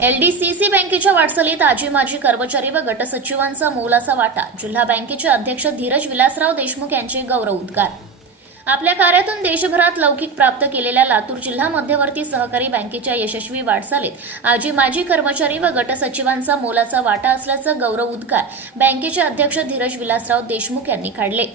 एलडीसीसी बँकेच्या वाटचालीत आजी माजी कर्मचारी व गटसचिवांचा मोलाचा वाटा. जिल्हा बँकेचे अध्यक्ष धीरज विलासराव देशमुख यांचे गौरव उद्गार. आपल्या कार्यातून देशभरात लौकिक प्राप्त केलेल्या लातूर जिल्हा मध्यवर्ती सहकारी बँकेच्या यशस्वी वाटचालीत आजी माजी कर्मचारी व गटसचिवांचा मोलाचा वाटा असल्याचं गौरव उद्गार बँकेचे अध्यक्ष धीरज विलासराव देशमुख यांनी काढले.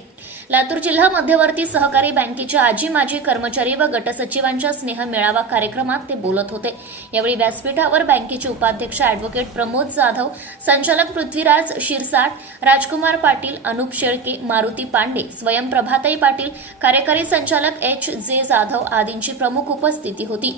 लातूर जिल्हा मध्यवर्ती सहकारी बँकेच्या आजी माजी कर्मचारी व गटसचिवांच्या स्नेह मेळावा कार्यक्रमात ते बोलत होते. यावेळी व्यासपीठावर बँकेचे उपाध्यक्ष अॅडव्होकेट प्रमोद जाधव संचालक पृथ्वीराज शिरसाट राजकुमार पाटील अनुप शेळके मारुती पांडे स्वयंप्रभाताई पाटील कार्य कार्यकारी संचालक एच जे जाधव आदींची प्रमुख उपस्थिती होती.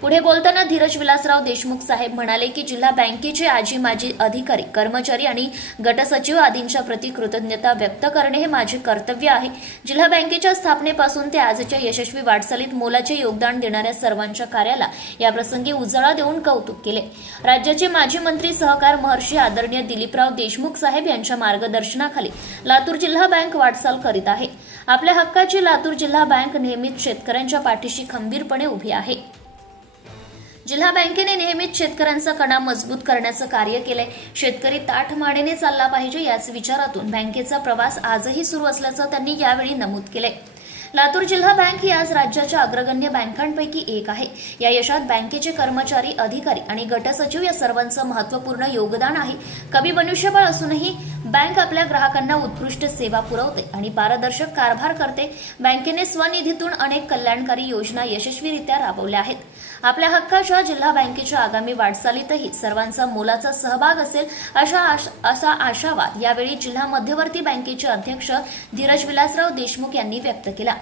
पुढे बोलताना धीरज विलासराव देशमुख साहेब म्हणाले की जिल्हा बँकेचे आजी माजी अधिकारी कर्मचारी आणि गटसचिव आदींच्या प्रति कृतज्ञता व्यक्त करणे हे माझे कर्तव्य आहे. जिल्हा बँकेच्या स्थापनेपासून ते आजच्या यशस्वी वाटचालीत मोलाचे योगदान देणाऱ्या सर्वांच्या कार्याला या प्रसंगी उजाळा देऊन कौतुक केले. राज्याचे माजी मंत्री सहकार महर्षी आदरणीय दिलीपराव देशमुख साहेब यांच्या मार्गदर्शनाखाली लातूर जिल्हा बँक वाटचाल करीत आहे. आपल्या हक्काची लातूर जिल्हा बँक नेहमीच शेतकऱ्यांच्या पाठीशी खंबीरपणे उभी आहे. जिल्हा बँकेने नेहमीच शेतकऱ्यांचा कणा मजबूत करण्याचं कार्य केलंय. शेतकरी ताठ मानेने चालला पाहिजे याच विचारातून बँकेचा प्रवास आजही सुरू असल्याचं त्यांनी यावेळी नमूद केलंय. लातूर जिल्हा बँक ही आज राज्याच्या अग्रगण्य बँकांपैकी एक आहे. या यशात बँकेचे कर्मचारी अधिकारी आणि गटसचिव या सर्वांचं महत्त्वपूर्ण योगदान आहे. कमी मनुष्यबळ असूनही बँक आपल्या ग्राहकांना उत्कृष्ट सेवा पुरवते आणि पारदर्शक कारभार करते. बँकेने स्वनिधीतून अनेक कल्याणकारी योजना यशस्वीरित्या राबवल्या आहेत. आपल्या हक्काच्या जिल्हा बँकेच्या आगामी वाटचालीतही सर्वांचा मोलाचा सहभाग असेल अशा आश- असा आशावाद यावेळी जिल्हा मध्यवर्ती बँकेचे अध्यक्ष धीरज विलासराव देशमुख यांनी व्यक्त केला.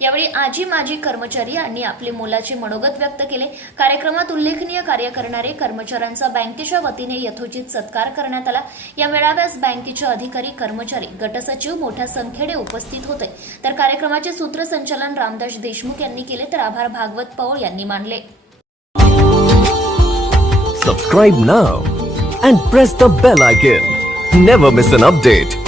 यावेळी आजी माजी कर्मचारी यांनी आपले मोलाचे मनोगत व्यक्त केले. कार्यक्रमात उल्लेखनीय कार्य करणारे कर्मचाऱ्यांचा बँकेच्या वतीने यथोचित सत्कार करण्यात आला. या मेळाव्यास बँकेचे अधिकारी कर्मचारी गटसचिव मोठ्या संख्येने उपस्थित होते. तर कार्यक्रमाचे सूत्रसंचालन रामदास देशमुख यांनी केले. तर आभार भागवत पौळ यांनी मानले. Subscribe now and press the bell icon. Never miss an update.